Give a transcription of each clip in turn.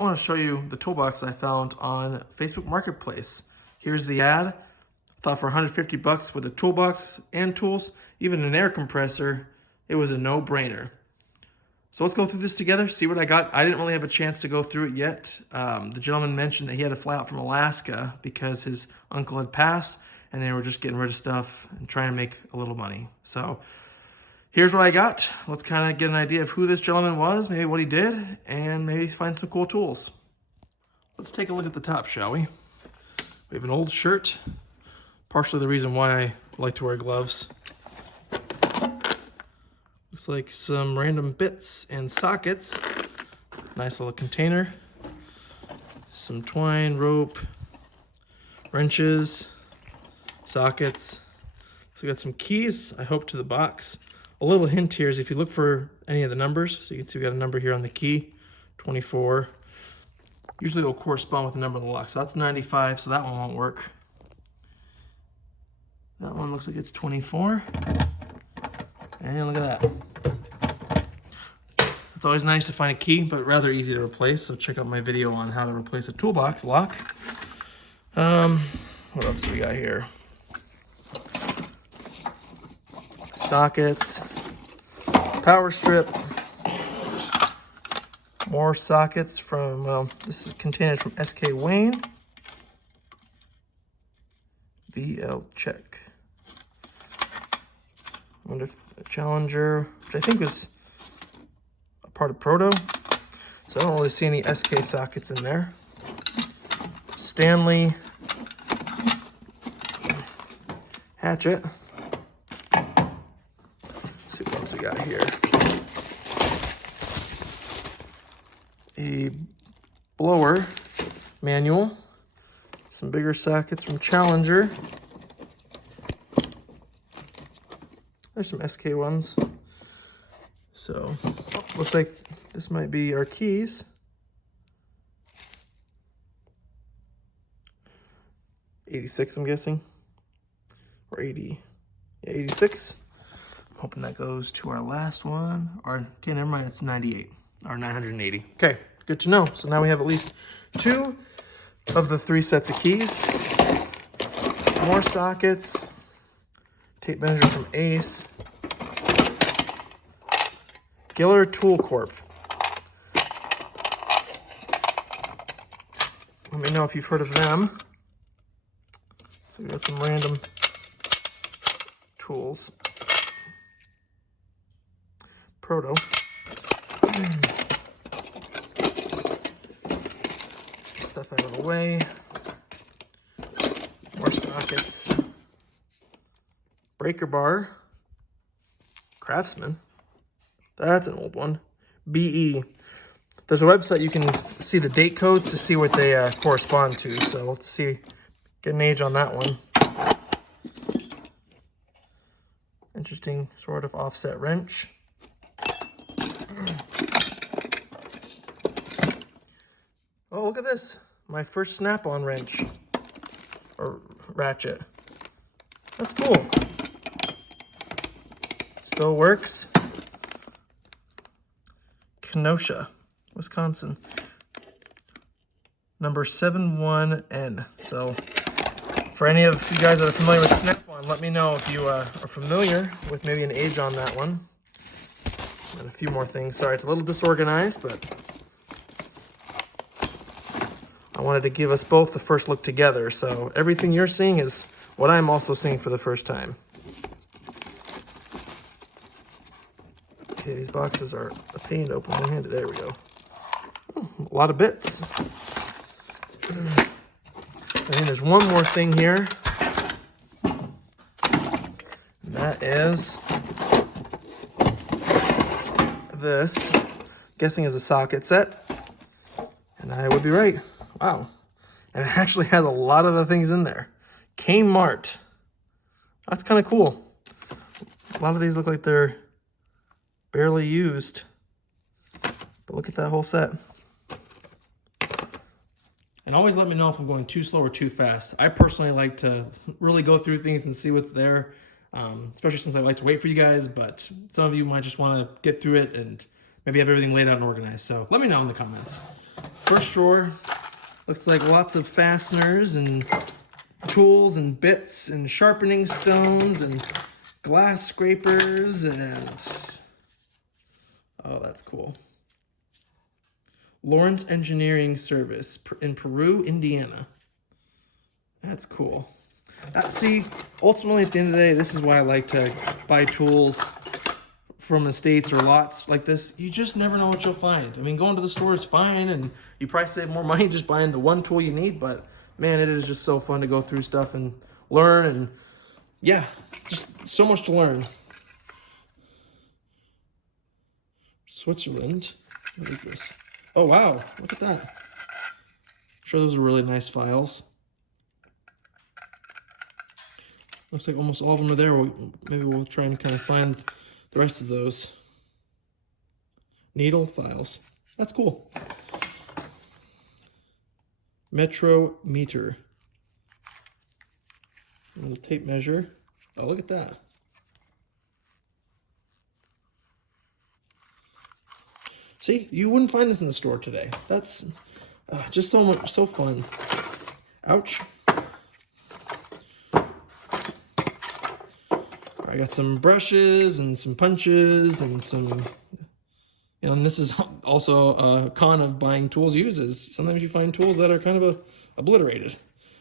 I want to show you the toolbox I found on Facebook Marketplace. Here's the ad. I thought for 150 bucks with a toolbox and tools, even an air compressor, it was a no-brainer. So let's go through this together, see what I got. I didn't really have a chance to go through it yet. The gentleman mentioned that he had to fly out from Alaska because his uncle had passed and they were just getting rid of stuff and trying to make a little money. So here's what I got. Let's kind of get an idea of who this gentleman was, maybe what he did, and maybe find some cool tools. Let's take a look at the top, shall we? We have an old shirt, partially the reason why I like to wear gloves. Looks like some random bits and sockets. Nice little container. Some twine, rope, wrenches, sockets. So we got some keys, I hope, to the box. A little hint here is if you look for any of the numbers, so you can see we got a number here on the key, 24. Usually it will correspond with the number on the lock. So that's 95, so that one won't work. That one looks like it's 24. And look at that. It's always nice to find a key, but rather easy to replace. So check out my video on how to replace a toolbox lock. What else do we got here? Sockets, power strip, more sockets from, well, this is containers from SK Wayne. VL check. I wonder if a Challenger, which I think was a part of Proto. So I don't really see any SK sockets in there. Stanley hatchet. Let's see what else we got here. A blower manual. Some bigger sockets from Challenger. There's some SK ones. So, looks like this might be our keys. '86, I'm guessing. Or 80. Yeah, 86. I'm hoping that goes to our last one. Or, okay, never mind, it's 98. Or 980. Okay, good to know. So now we have at least 2 of the 3 sets of keys. More sockets. Tape measure from Ace. Giller Tool Corp. Let me know if you've heard of them. So we got some random tools. Proto. Stuff out of the way. More sockets. Breaker bar. Craftsman. That's an old one. BE. There's a website you can see the date codes to see what they correspond to. So let's see, get an age on that one. Interesting sort of offset wrench. Oh, look at this. My first snap-on wrench. Or ratchet. That's cool. Still works. Kenosha, Wisconsin. Number 71N. So, for any of you guys that are familiar with Snap-on, let me know if you are familiar with maybe an age on that one. And a few more things. Sorry, it's a little disorganized, but I wanted to give us both the first look together. So, everything you're seeing is what I'm also seeing for the first time. Okay, these boxes are a pain to open one-handed. There we go. Oh, a lot of bits. And then there's one more thing here. And that is this. I'm guessing is a socket set. And I would be right. Wow. And it actually has a lot of the things in there. Kmart. That's kind of cool. A lot of these look like they're barely used, but look at that whole set. And always let me know if I'm going too slow or too fast. I personally like to really go through things and see what's there, especially since I like to wait for you guys, but some of you might just want to get through it and maybe have everything laid out and organized. So let me know in the comments. First drawer looks like lots of fasteners and tools and bits and sharpening stones and glass scrapers and, oh, that's cool. Lawrence Engineering Service in Peru, Indiana. That's cool. See, ultimately at the end of the day, this is why I like to buy tools from estates or lots like this. You just never know what you'll find. I mean, going to the store is fine, and you probably save more money just buying the one tool you need, but man, it is just so fun to go through stuff and learn, and yeah, just so much to learn. Switzerland. What is this? Oh, wow. Look at that. I'm sure those are really nice files. Looks like almost all of them are there. Maybe we'll try and kind of find the rest of those. Needle files. That's cool. Metro meter. A little tape measure. Oh, look at that. See, you wouldn't find this in the store today. That's just so much, so fun. Ouch. I got some brushes and some punches and some, you know, and this is also a con of buying tools used, is sometimes you find tools that are kind of obliterated.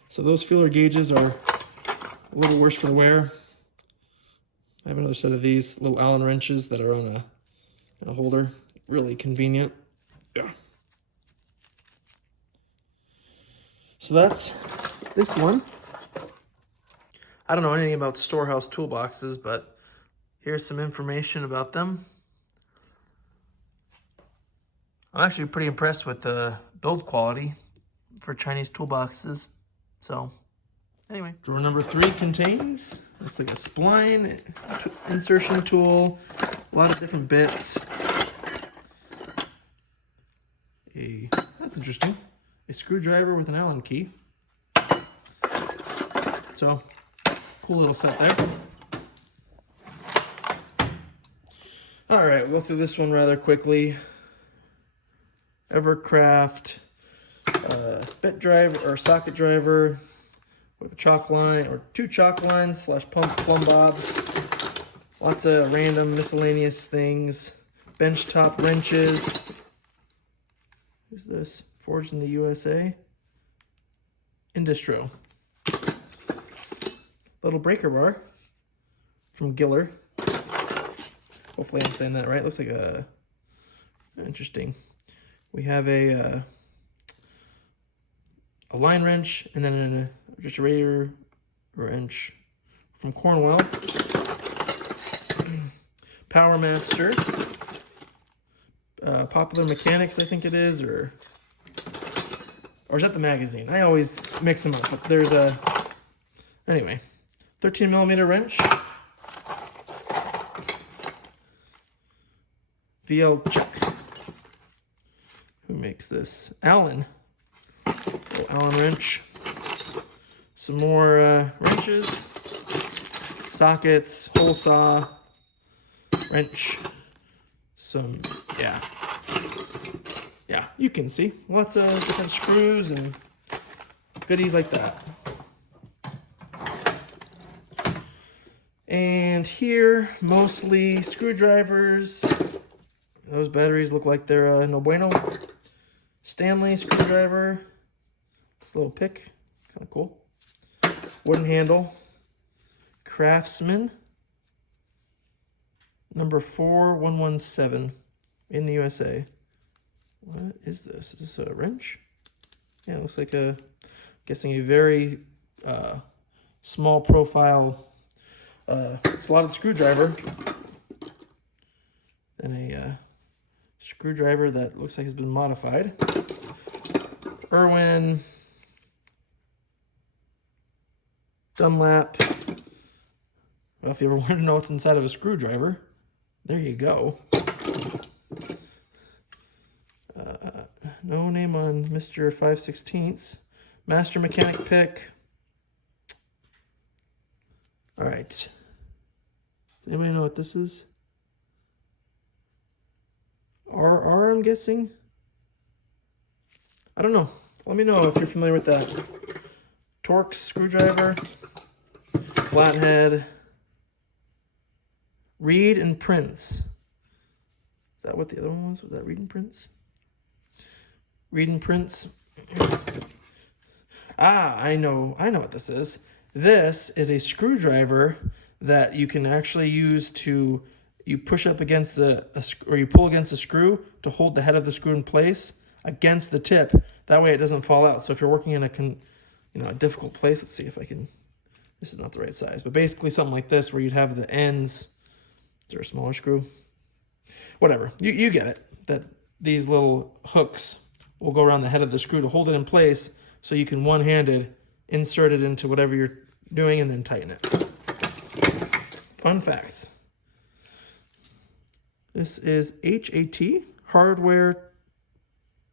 So those feeler gauges are a little worse for the wear. I have another set of these little Allen wrenches that are on a holder. Really convenient. Yeah. So that's this one. I don't know anything about Storehouse toolboxes, but here's some information about them. I'm actually pretty impressed with the build quality for Chinese toolboxes. So anyway, drawer number 3 contains, looks like a spline, insertion tool, a lot of different bits. That's interesting, a screwdriver with an Allen key. So, cool little set there. All right, we'll go through this one rather quickly. Evercraft bit driver or socket driver with a chalk line or 2 chalk lines / plumb bobs. Lots of random miscellaneous things. Benchtop wrenches. Who's this? Forged in the USA. Industro. Little breaker bar from Giller. Hopefully I'm saying that right. Looks like a interesting. We have a line wrench and then just a regular wrench from Cornwell. PowerMaster. Popular Mechanics, I think it is, or is that the magazine? I always mix them up, but there's a, anyway, 13mm wrench. VL Chuck. Who makes this? Allen. Allen wrench. Some more wrenches, sockets, hole saw, wrench. Some, yeah, you can see lots of different screws and goodies like that. And here, mostly screwdrivers. Those batteries look like they're no bueno. Stanley screwdriver. This little pick, kind of cool. Wooden handle. Craftsman. Number 4117 in the USA. What is this? Is this a wrench? Yeah, it looks like I'm guessing a very small profile slotted screwdriver. And a screwdriver that looks like has been modified. Irwin. Dunlap. Well, if you ever want to know what's inside of a screwdriver, there you go. No name on Mr. 5/16. Master Mechanic pick. All right. Does anybody know what this is? RR, I'm guessing. I don't know. Let me know if you're familiar with that. Torx screwdriver, flathead, Reed and Prince. Is that what the other one was? Was that Reed and Prince? Reed and Prince. Ah, I know what this is. This is a screwdriver that you can actually use to, you push up against or you pull against the screw to hold the head of the screw in place against the tip. That way it doesn't fall out. So if you're working in a difficult place, let's see if I can, this is not the right size, but basically something like this where you'd have the ends. Is there a smaller screw? Whatever, you get it, that these little hooks will go around the head of the screw to hold it in place so you can one-handed insert it into whatever you're doing and then tighten it. Fun facts. This is HAT, Hardware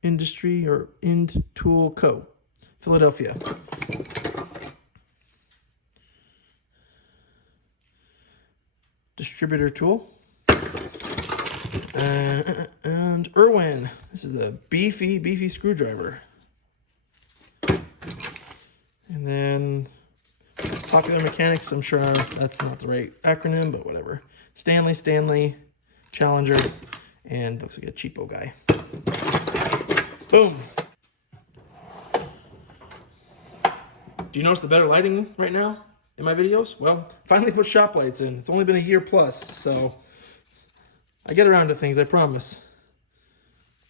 Industry or Ind Tool Co., Philadelphia. Distributor tool. And Irwin. This is a beefy screwdriver. And then Popular Mechanics, I'm sure that's not the right acronym, but whatever. Stanley, Challenger, and looks like a cheapo guy. Boom. Do you notice the better lighting right now in my videos? Well, finally put shop lights in. It's only been a year plus, so I get around to things, I promise.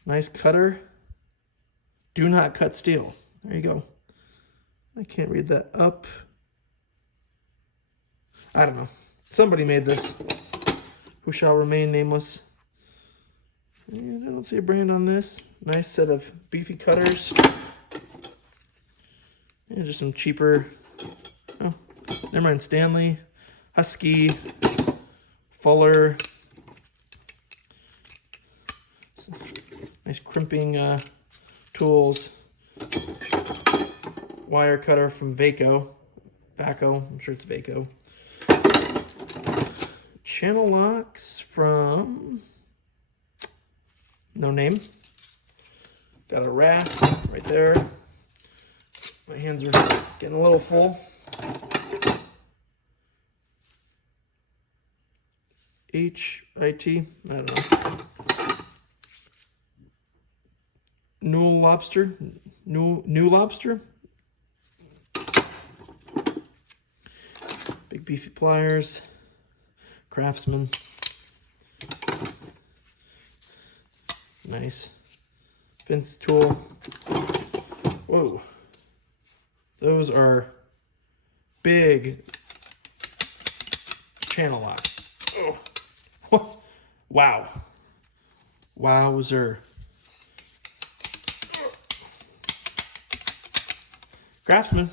Nice cutter. Do not cut steel. There you go. I can't read that up. I don't know. Somebody made this, who shall remain nameless. And I don't see a brand on this. Nice set of beefy cutters. And just some cheaper, oh, never mind, Stanley, Husky, Fuller. Nice crimping tools. Wire cutter from Vaco, I'm sure it's Vaco. Channel locks from no name. Got a rasp right there. My hands are getting a little full. HIT, I don't know. New Lobster. Big beefy pliers. Craftsman. Nice. Fence tool. Whoa. Those are big channel locks. Oh. Wow. Wowzer. Craftsman.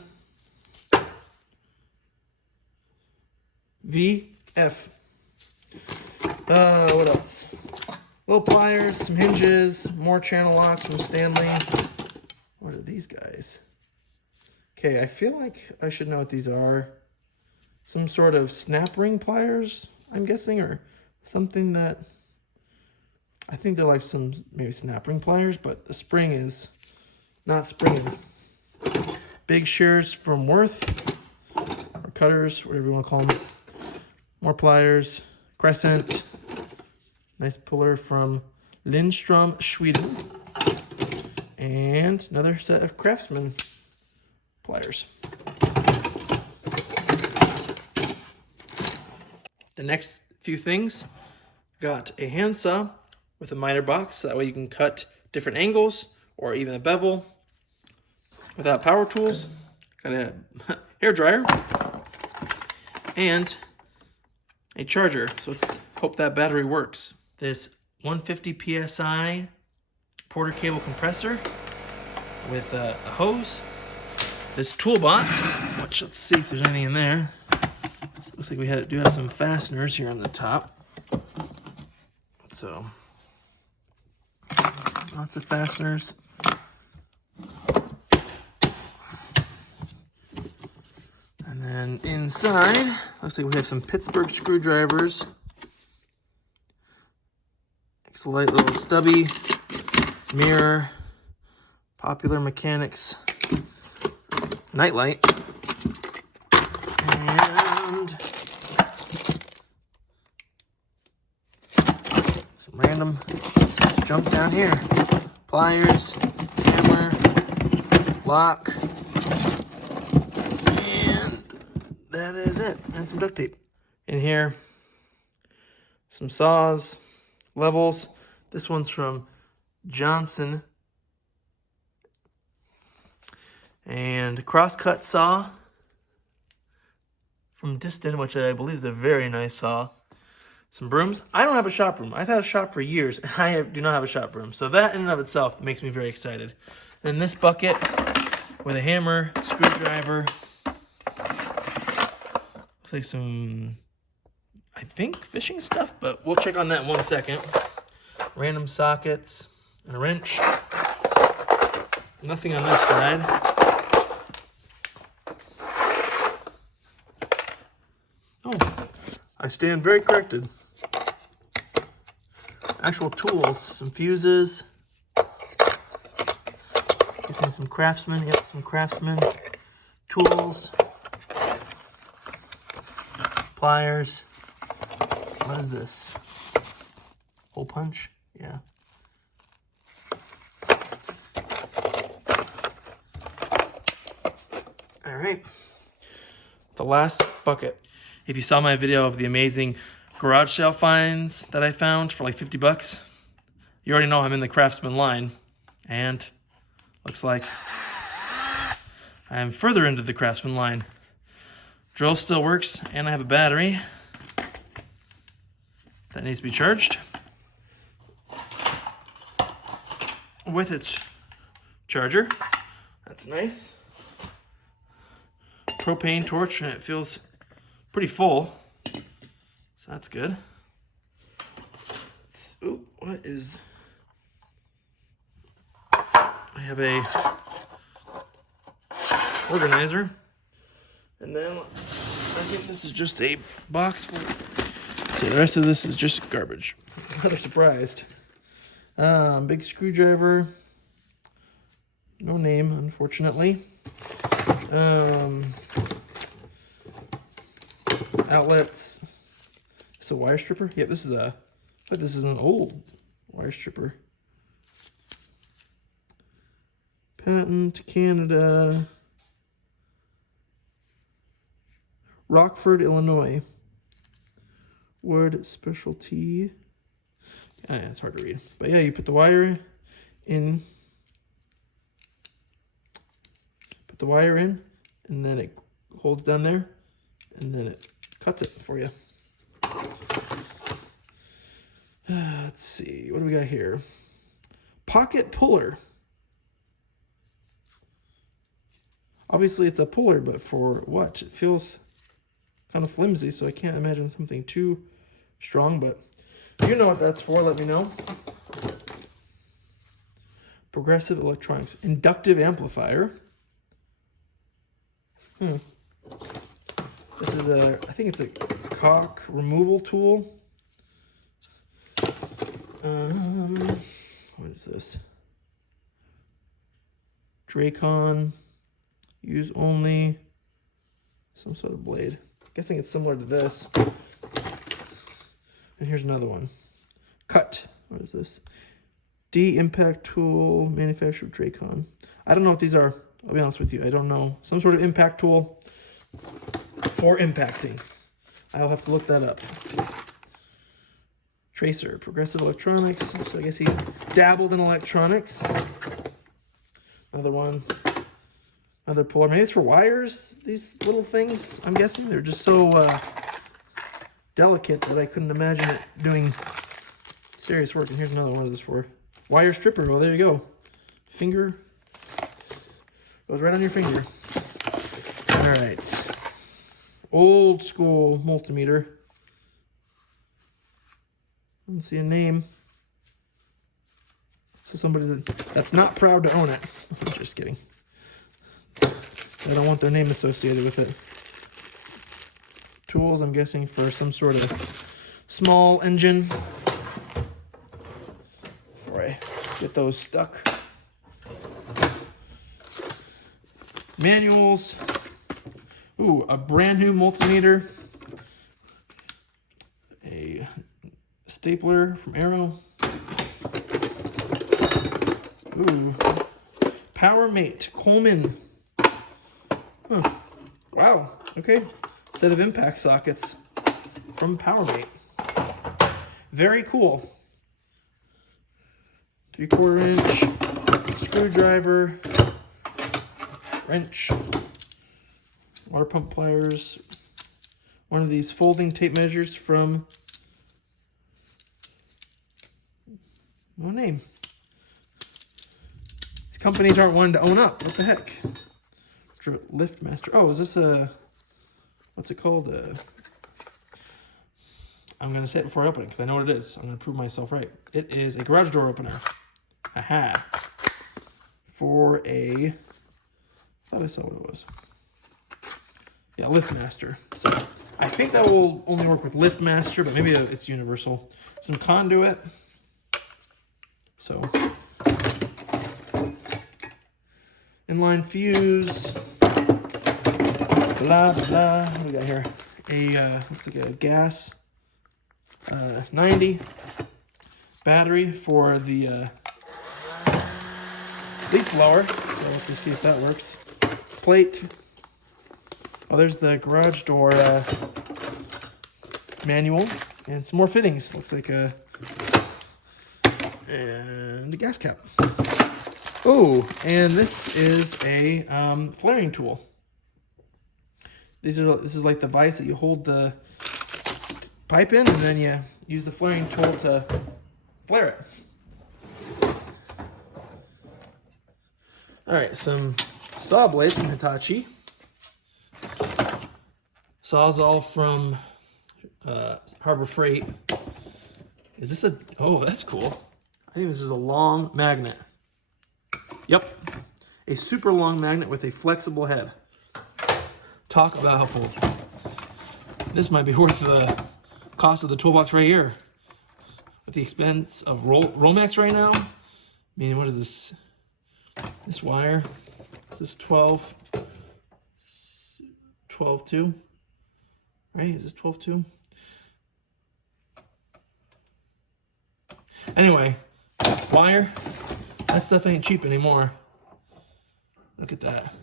VF. What else? Little pliers, some hinges, more channel locks from Stanley. What are these guys? Okay, I feel like I should know what these are. Some sort of snap ring pliers, I'm guessing, or something that... I think they're like some maybe snap ring pliers, but the spring is not springing. Big shears from Worth, or cutters, whatever you want to call them. More pliers, Crescent. Nice puller from Lindstrom, Sweden. And another set of Craftsman pliers. The next few things, got a handsaw with a miter box, so that way you can cut different angles or even a bevel without power tools. Got a hair dryer and a charger, so let's hope that battery works. This 150 PSI Porter cable compressor with a hose. This toolbox, which let's see if there's anything in there. Looks like we do have some fasteners here on the top. So, lots of fasteners. And then inside, looks like we have some Pittsburgh screwdrivers. Light little stubby mirror, Popular Mechanics nightlight. And some random junk down here. Pliers, hammer, lock, and that is it. And some duct tape. In here, some saws, levels. This one's from Johnson. And crosscut saw from Distin, which I believe is a very nice saw. Some brooms. I don't have a shop broom. I've had a shop for years, and I do not have a shop broom. So that in and of itself makes me very excited. And this bucket with a hammer, screwdriver. Looks like some, I think, fishing stuff, but we'll check on that in 1 second. Random sockets and a wrench. Nothing on this side. Oh, I stand very corrected. Actual tools, some fuses. Guessing some Craftsman, yep, some Craftsman tools. Pliers. What is this? Hole punch? Yeah. All right. The last bucket. If you saw my video of the amazing garage sale finds that I found for like 50 bucks, you already know I'm in the Craftsman line. And looks like I am further into the Craftsman line. Drill still works, and I have a battery that needs to be charged with its charger. That's nice. Propane torch, and it feels pretty full, so that's good. Oh, what is... I have a organizer, and then I think this is just a box full. So the rest of this is just garbage. I'm rather surprised. Big screwdriver. No name, unfortunately. Outlets. It's a wire stripper. Yeah, this is a. But this is an old wire stripper. Patent, Canada. Rockford, Illinois. Wood specialty. It's hard to read. But yeah, you put the wire in. Put the wire in, and then it holds down there, and then it cuts it for you. Let's see, what do we got here? Pocket puller. Obviously it's a puller, but for what? It feels kind of flimsy, so I can't imagine something too strong, but if you know what that's for, let me know. Progressive Electronics. Inductive amplifier. This is a, I think it's a caulk removal tool. What is this? Dracon. Use only. Some sort of blade. I'm guessing it's similar to this. And here's another one. Cut. What is this? D-impact tool, manufacturer of Dracon. I don't know what these are. I'll be honest with you. I don't know. Some sort of impact tool for impacting. I'll have to look that up. Tracer, Progressive Electronics. So I guess he dabbled in electronics. Another one. Another puller. Maybe it's for wires, these little things. I'm guessing they're just so delicate that I couldn't imagine it doing serious work. And here's another one. What is this for? Wire stripper. Well, there you go. Finger. Goes right on your finger. All right. Old school multimeter. I don't see a name. So somebody that's not proud to own it. I'm just kidding. I don't want their name associated with it. Tools, I'm guessing, for some sort of small engine. Before I get those stuck. manuals. Ooh, a brand new multimeter. A stapler from Arrow. Ooh, PowerMate Coleman. Huh. Wow. Okay. Set of impact sockets from PowerMate. Very cool. 3/4 inch screwdriver, wrench, water pump pliers, one of these folding tape measures from no name. These companies aren't wanting to own up. What the heck? LiftMaster. Oh, is this a, what's it called? I'm going to say it before I open it because I know what it is. I'm going to prove myself right. It is a garage door opener. Aha. For a, I thought I saw what it was. Yeah, LiftMaster. So I think that will only work with LiftMaster, but maybe it's universal. Some conduit. So, inline fuse. Blah, blah. What do we got here? Looks like a gas 90 battery for the leaf blower. So let's see if that works. Plate. Oh, there's the garage door manual and some more fittings. Looks like a and a gas cap. Oh, and this is a flaring tool. This is like the vise that you hold the pipe in, and then you use the flaring tool to flare it. All right, some saw blades from Hitachi. Sawzall from Harbor Freight. Is this a, oh, that's cool. I think this is a long magnet. Yep, a super long magnet with a flexible head. Talk about helpful. This might be worth the cost of the toolbox right here. With the expense of Romex right now. I mean, what is this? This wire. Is this 12.2? Right? Is this 12.2? Anyway, wire. That stuff ain't cheap anymore. Look at that.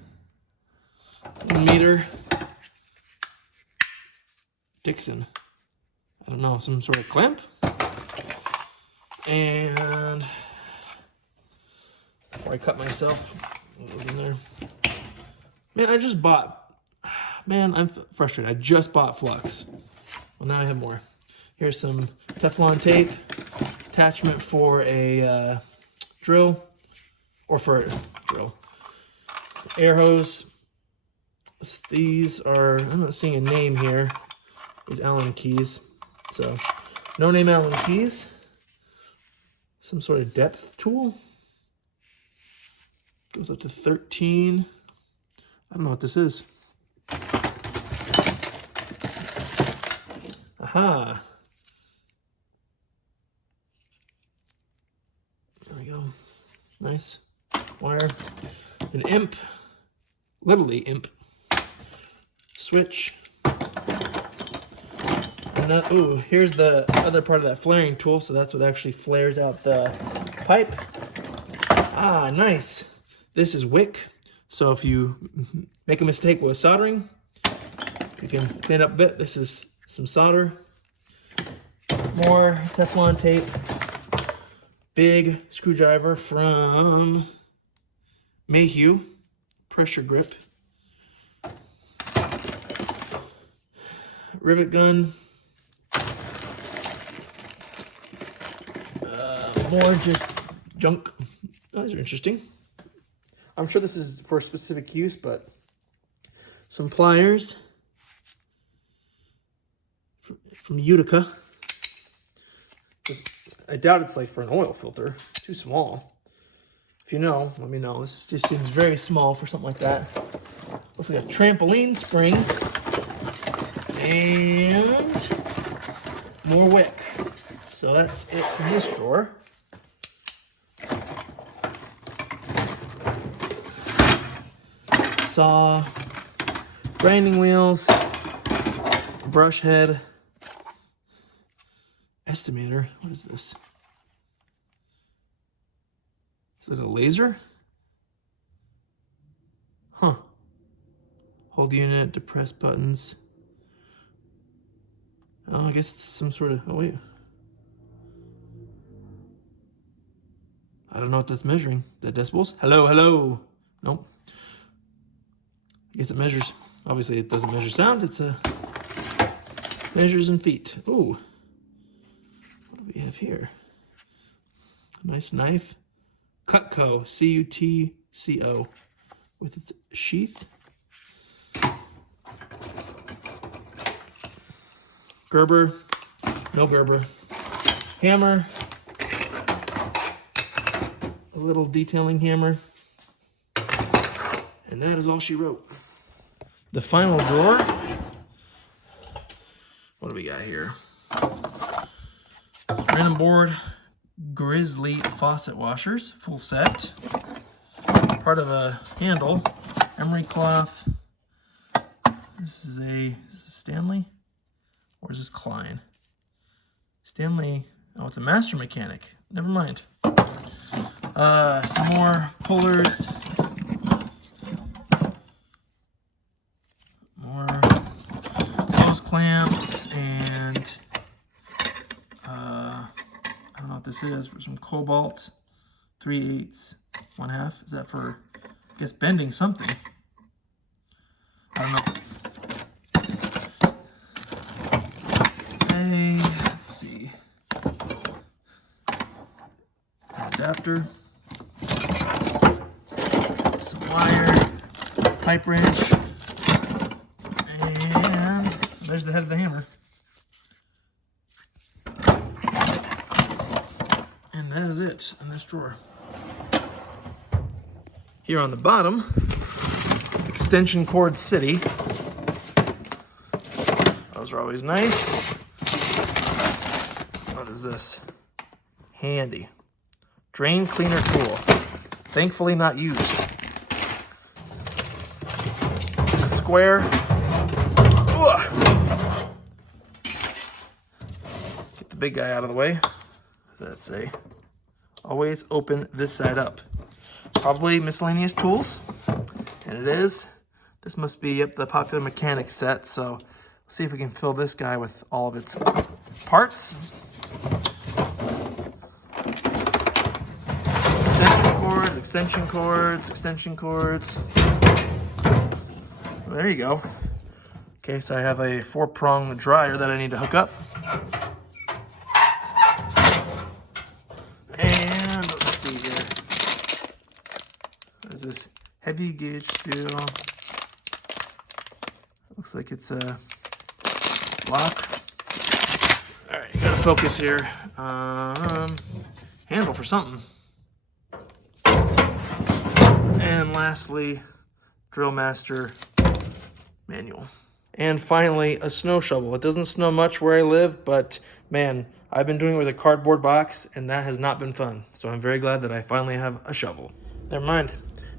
1 meter. Dixon. I don't know, some sort of clamp. And before I cut myself, what was in there? Man, I just bought. Man, I'm frustrated. I just bought flux. Well, now I have more. Here's some Teflon tape. Attachment for a drill, or for a drill. Air hose. These are, I'm not seeing a name here. These Allen keys. So, no name Allen keys. Some sort of depth tool. Goes up to 13. I don't know what this is. Aha. There we go. Nice. Wire. An imp. Literally imp. Switch. Oh, here's the other part of that flaring tool, so that's what actually flares out the pipe. Ah, nice. This is wick, so if you make a mistake with soldering, you can clean up a bit. This is some solder. More Teflon tape. Big screwdriver from Mayhew. Pressure grip. Rivet gun. More just junk. Oh, these are interesting. I'm sure this is for specific use, but some pliers from Utica. I doubt it's like for an oil filter. It's too small. If you know, let me know. This just seems very small for something like that. Looks like a trampoline spring. And more wick. So that's it from this drawer. saw, grinding wheels, brush head, estimator. What is this? Is it a laser? Huh. Hold unit, depress buttons. Oh, I guess it's some sort of, oh wait. I don't know what that's measuring. Is that decibels? Hello, hello. Nope. I guess it measures. Obviously, it doesn't measure sound. It's measures in feet. Ooh. What do we have here? A nice knife. Cutco. C-U-T-C-O. With its sheath. Gerber. No Gerber. Hammer. A little detailing hammer. And that is all she wrote. The final drawer. What do we got here? Random board, Grizzly faucet washers, full set. Part of a handle, emery cloth. This is a Stanley? Or is this Klein? Stanley, oh, it's a Master Mechanic. Never mind. Some more pullers. More hose clamps and I don't know what this is. Some Cobalt 3/8, 1/2. Is that for, I guess, bending something? I don't know. Hey, let's see. Adapter. Some wire. Pipe wrench. And there's the head of the hammer. And that is it in this drawer. Here on the bottom, extension cord city. Those are always nice. What is this? Handy. Drain cleaner tool. Thankfully not used. A square. Get the big guy out of the way. What does that say? Always open this side up. Probably miscellaneous tools. And it is. This must be, yep, the Popular Mechanics set. So let's see if we can fill this guy with all of its parts. Extension cords. There you go. Okay, so I have a 4-prong dryer that I need to hook up. And let's see here. There's this heavy gauge steel. Looks like it's a lock. All right, you gotta focus here. Handle for something. And lastly, Drill Master manual. And finally, a snow shovel. It doesn't snow much where I live, but man, I've been doing it with a cardboard box and that has not been fun. So I'm very glad that I finally have a shovel. Never mind.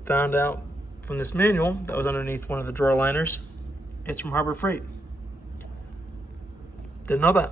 Found out from this manual that was underneath one of the drawer liners. It's from Harbor Freight. Didn't know that.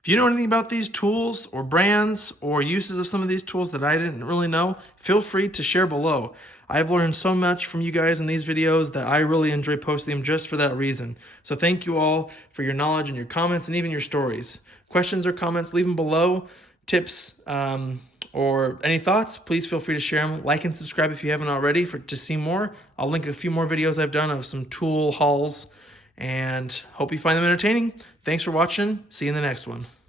If you know anything about these tools or brands or uses of some of these tools that I didn't really know, feel free to share below. I've learned so much from you guys in these videos that I really enjoy posting them just for that reason. So thank you all for your knowledge and your comments and even your stories. Questions or comments, leave them below. Tips or any thoughts, please feel free to share them. Like and subscribe if you haven't already to see more. I'll link a few more videos I've done of some tool hauls and hope you find them entertaining. Thanks for watching. See you in the next one.